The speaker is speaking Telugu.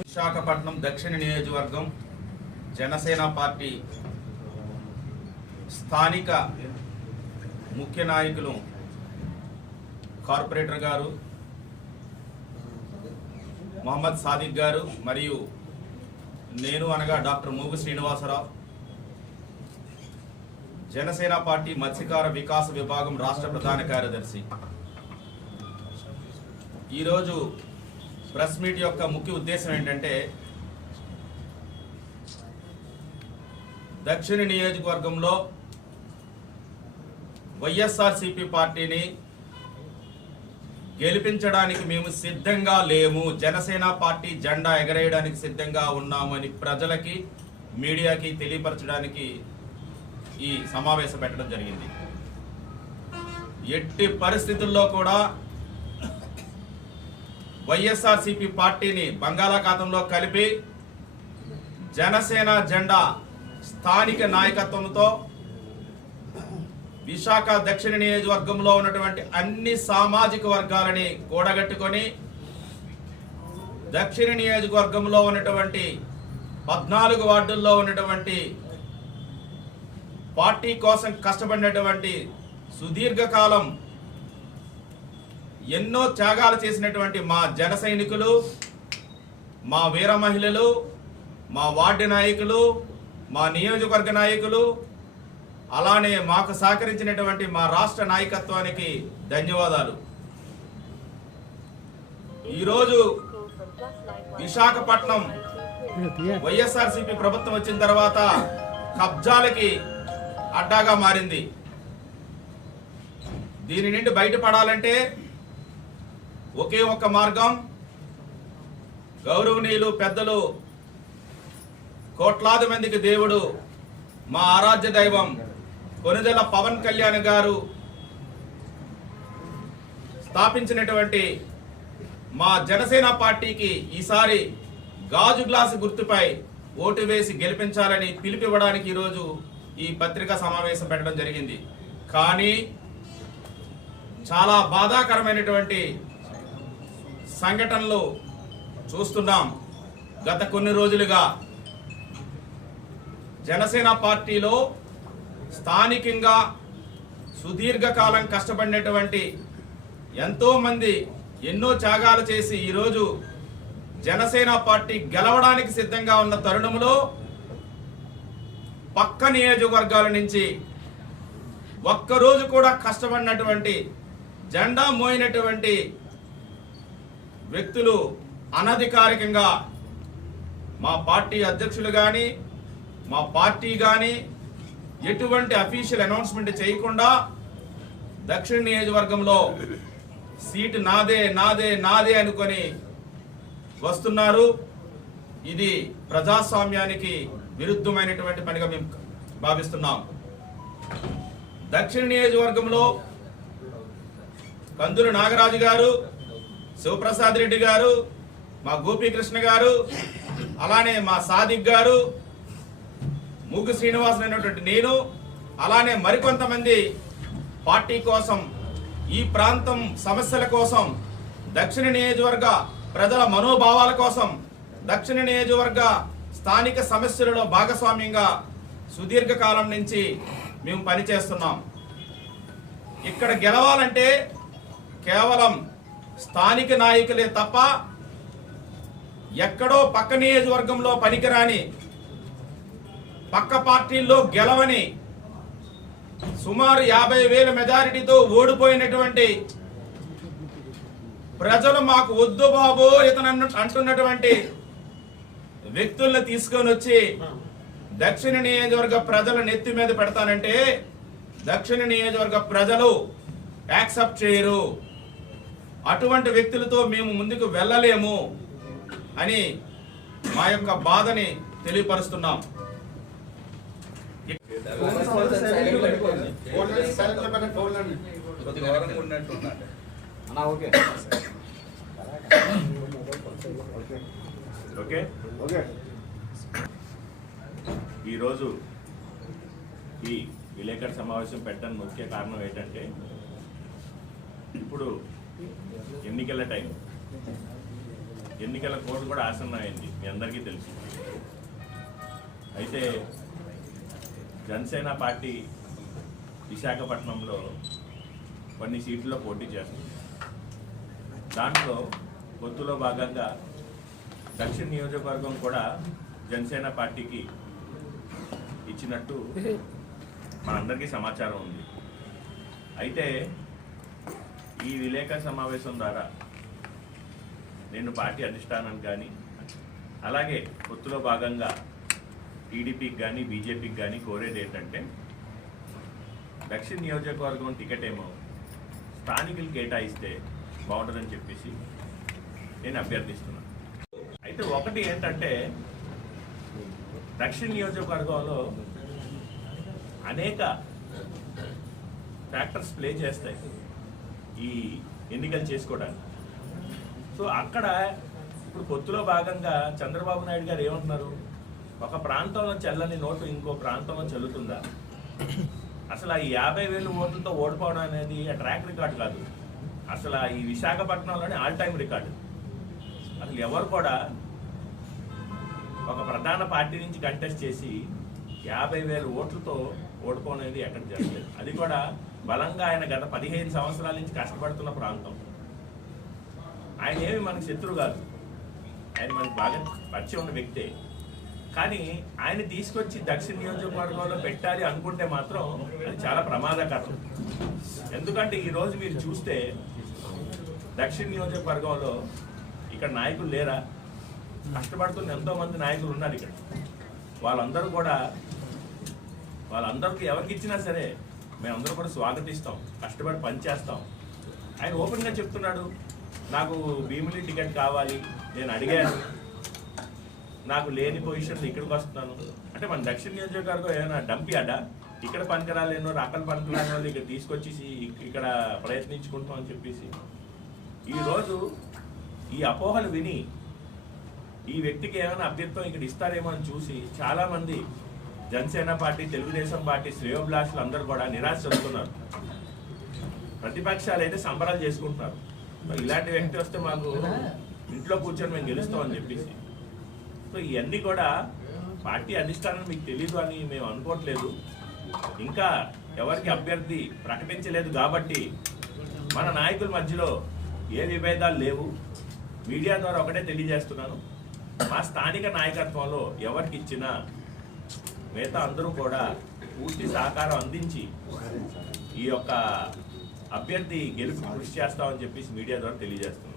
విశాఖపట్నం దక్షిణ నియోజకవర్గం జనసేన పార్టీ స్థానిక ముఖ్య నాయకులు కార్పొరేటర్ గారు మొహమ్మద్ సాదిక్ గారు మరియు నేను అనగా డాక్టర్ మూగు శ్రీనివాసరావు. జనసేన పార్టీ మత్స్యకార వికాస విభాగం రాష్ట్ర ప్రధాన కార్యదర్శి. ఈరోజు ప్రెస్ మీట్ యొక్క ముఖ్య ఉద్దేశం ఏంటంటే దక్షిణ నియోజకవర్గంలో వైఎస్ఆర్సిపి పార్టీని గెలిపించడానికి మేము సిద్ధంగా లేము. జనసేన పార్టీ జెండా ఎగరేయడానికి సిద్ధంగా ఉన్నామని ప్రజలకి మీడియాకి తెలియపరచడానికి ఈ సమావేశం పెట్టడం జరిగింది. ఎట్టి పరిస్థితుల్లో కూడా వైఎస్ఆర్సిపి పార్టీని బంగాళాఖాతంలో కలిపి జనసేన జెండా స్థానిక నాయకత్వంతో విశాఖ దక్షిణ నియోజకవర్గంలో ఉన్నటువంటి అన్ని సామాజిక వర్గాలని కూడగట్టుకొని దక్షిణ నియోజకవర్గంలో ఉన్నటువంటి పద్నాలుగు వార్డుల్లో ఉన్నటువంటి పార్టీ కోసం కష్టపడినటువంటి సుదీర్ఘకాలం ఎన్నో త్యాగాలు చేసినటువంటి మా జన సైనికులు మా వీర మహిళలు మా వార్డు నాయకులు మా నియోజకవర్గ నాయకులు అలానే మాకు సహకరించినటువంటి మా రాష్ట్ర నాయకత్వానికి ధన్యవాదాలు. ఈరోజు విశాఖపట్నం వైఎస్ఆర్సీపీ ప్రభుత్వం వచ్చిన తర్వాత కబ్జాలకి అడ్డాగా మారింది. దీని నుండి బయటపడాలంటే ఒకే ఒక్క మార్గం గౌరవనీయులు పెద్దలు కోట్లాది మందికి దేవుడు మా ఆరాధ్య దైవం కొనుదల పవన్ కళ్యాణ్ గారు స్థాపించినటువంటి మా జనసేన పార్టీకి ఈసారి గాజు గ్లాసు గుర్తుపై ఓటు వేసి గెలిపించాలని పిలిపివ్వడానికి ఈరోజు ఈ పత్రికా సమావేశం పెట్టడం జరిగింది. కానీ చాలా బాధాకరమైనటువంటి సంఘటనలు చూస్తున్నాం. గత కొన్ని రోజులుగా జనసేన పార్టీలో స్థానికంగా సుదీర్ఘకాలం కష్టపడినటువంటి ఎంతోమంది ఎన్నో త్యాగాలు చేసి ఈరోజు జనసేన పార్టీ గెలవడానికి సిద్ధంగా ఉన్న తరుణంలో పక్క నియోజకవర్గాల నుంచి ఒక్కరోజు కూడా కష్టపడినటువంటి జెండా మోయినటువంటి వ్యక్తులు అనధికారికంగా మా పార్టీ అధ్యక్షులు కానీ మా పార్టీ కానీ ఎటువంటి అఫీషియల్ అనౌన్స్మెంట్ చేయకుండా దక్షిణ నియోజకవర్గంలో సీటు నాదే నాదే నాదే అనుకొని వస్తున్నారు. ఇది ప్రజాస్వామ్యానికి విరుద్ధమైనటువంటి పనిగా మేము భావిస్తున్నాం. దక్షిణ నియోజకవర్గంలో కందులు నాగరాజు గారు శివప్రసాద్ రెడ్డి గారు మా గోపీకృష్ణ గారు అలానే మా సాదిక్ గారు మూగు శ్రీనివాసన్ అయినటువంటి నేను అలానే మరికొంతమంది పార్టీ కోసం ఈ ప్రాంతం సమస్యల కోసం దక్షిణ నియోజకవర్గ ప్రజల మనోభావాల కోసం దక్షిణ నియోజకవర్గ స్థానిక సమస్యలలో భాగస్వామ్యంగా సుదీర్ఘకాలం నుంచి మేము పనిచేస్తున్నాం. ఇక్కడ గెలవాలంటే కేవలం స్థానిక నాయకులే తప్ప ఎక్కడో పక్క నియోజకవర్గంలో పనికిరాని పక్క పార్టీల్లో గెలవని సుమారు యాభై వేల మెజారిటీతో ఓడిపోయినటువంటి ప్రజలు మాకు వద్దు బాబు ఇతను అంటున్నటువంటి వ్యక్తుల్ని తీసుకొని వచ్చి దక్షిణ నియోజకవర్గ ప్రజల నెత్తి మీద పెడతానంటే దక్షిణ నియోజకవర్గ ప్రజలు యాక్సెప్ట్ చేయరు. అటువంటి వ్యక్తులతో మేము ముందుకు వెళ్ళలేము అని మా యొక్క బాధని తెలియపరుస్తున్నాం. ఈరోజు ఈ విలేకరు సమావేశం పెట్టడానికి ముఖ్య కారణం ఏంటంటే ఇప్పుడు ఎన్నికల టైం. ఎన్నికల కోడ్ కూడా ఆసన్నమైంది. మీ అందరికీ తెలుసు. అయితే జనసేన పార్టీ విశాఖపట్నంలో కొన్ని సీట్లలో పోటీ చేస్తుంది. దాంట్లో పొత్తులో భాగంగా దక్షిణ నియోజకవర్గం కూడా జనసేన పార్టీకి ఇచ్చినట్టు మనందరికీ సమాచారం ఉంది. అయితే ఈ విలేకరుల సమావేశం ద్వారా నేను పార్టీ అధిష్టానం కానీ అలాగే పొత్తులో భాగంగా టీడీపీకి కానీ బీజేపీకి కానీ కోరేది ఏంటంటే దక్షిణ నియోజకవర్గం టికెట్ ఏమో స్థానికులు కేటాయిస్తే బాగుంటుందని చెప్పేసి నేను అభ్యర్థిస్తున్నాను అయితే ఒకటి ఏంటంటే దక్షిణ నియోజకవర్గంలో అనేక ఫ్యాక్టర్స్ ప్లే చేస్తాయి ఈ ఎన్నికలు చేసుకోవడానికి. సో అక్కడ ఇప్పుడు పొత్తులో భాగంగా చంద్రబాబు నాయుడు గారు ఏమంటున్నారు? ఒక ప్రాంతంలో చెల్లని నోటు ఇంకో ప్రాంతంలో చెల్లుతుందా? అసలు ఆ యాభై వేలు ఓట్లతో ఓడిపోవడం అనేది ఆ ట్రాక్ రికార్డ్ కాదు. అసలు ఈ విశాఖపట్నంలోనే ఆల్ టైమ్ రికార్డు అసలు ఎవరు కూడా ఒక ప్రధాన పార్టీ నుంచి కంటెస్ట్ చేసి యాభై వేల ఓట్లతో ఓడిపోవడం అనేది ఎక్కడ జరగలేదు. అది కూడా బలంగా ఆయన గత పదిహేను సంవత్సరాల నుంచి కష్టపడుతున్న ప్రాంతం. ఆయన ఏమి మనకు శత్రువు కాదు. ఆయన మనకు బాగా పరిచయం ఉన్న వ్యక్తే. కానీ ఆయన తీసుకొచ్చి దక్షిణ నియోజకవర్గంలో పెట్టాలి అనుకుంటే మాత్రం అది చాలా ప్రమాదకరం. ఎందుకంటే ఈరోజు మీరు చూస్తే దక్షిణ నియోజకవర్గంలో ఇక్కడ నాయకులు లేరా? కష్టపడుతున్న ఎంతోమంది నాయకులు ఉన్నారు ఇక్కడ. వాళ్ళందరూ కూడా వాళ్ళందరికీ ఎవరికి ఇచ్చినా సరే మేమందరూ కూడా స్వాగతిస్తాం కష్టపడి పనిచేస్తాం ఆయన ఓపెన్గా చెప్తున్నాడు నాకు భీమిలి టికెట్ కావాలి నేను అడిగాను. నాకు లేని పొజిషన్లో ఇక్కడికి వస్తున్నాను. అంటే మన దక్షిణ నియోజకవర్గం ఏమైనా డంపి అడ్డ ఇక్కడ పనికిరాలేనో రకాల పనికిరాని వాళ్ళు ఇక్కడ తీసుకొచ్చేసి ఇక్కడ ప్రయత్నించుకుంటాం అని చెప్పేసి. ఈరోజు ఈ అపోహలు విని ఈ వ్యక్తికి ఏమైనా అభ్యర్థం ఇక్కడ ఇస్తారేమో అని చూసి చాలా మంది జనసేన పార్టీ తెలుగుదేశం పార్టీ శ్రేయోభిలాషులు అందరూ కూడా నిరాశ చెందుతున్నారు. ప్రతిపక్షాలు అయితే సంబరాలు చేసుకుంటున్నారు. ఇలాంటి వ్యక్తి వస్తే మాకు ఇంట్లో కూర్చొని మేము గెలుస్తామని చెప్పేసి. సో ఇవన్నీ కూడా పార్టీ అధిష్టానం మీకు తెలీదు అని మేము అనుకోవట్లేదు. ఇంకా ఎవరికి అభ్యర్థి ప్రకటించలేదు కాబట్టి మన నాయకుల మధ్యలో ఏ విభేదాలు లేవు. మీడియా ద్వారా ఒకటే తెలియజేస్తున్నాను. మా స్థానిక నాయకత్వంలో ఎవరికి ఇచ్చినా మిగతా అందరూ కూడా పూర్తి సహకారం అందించి ఈ యొక్క అభ్యర్థి గెలుపు కృషి చేస్తామని చెప్పేసి మీడియా ద్వారా తెలియజేస్తున్నాం.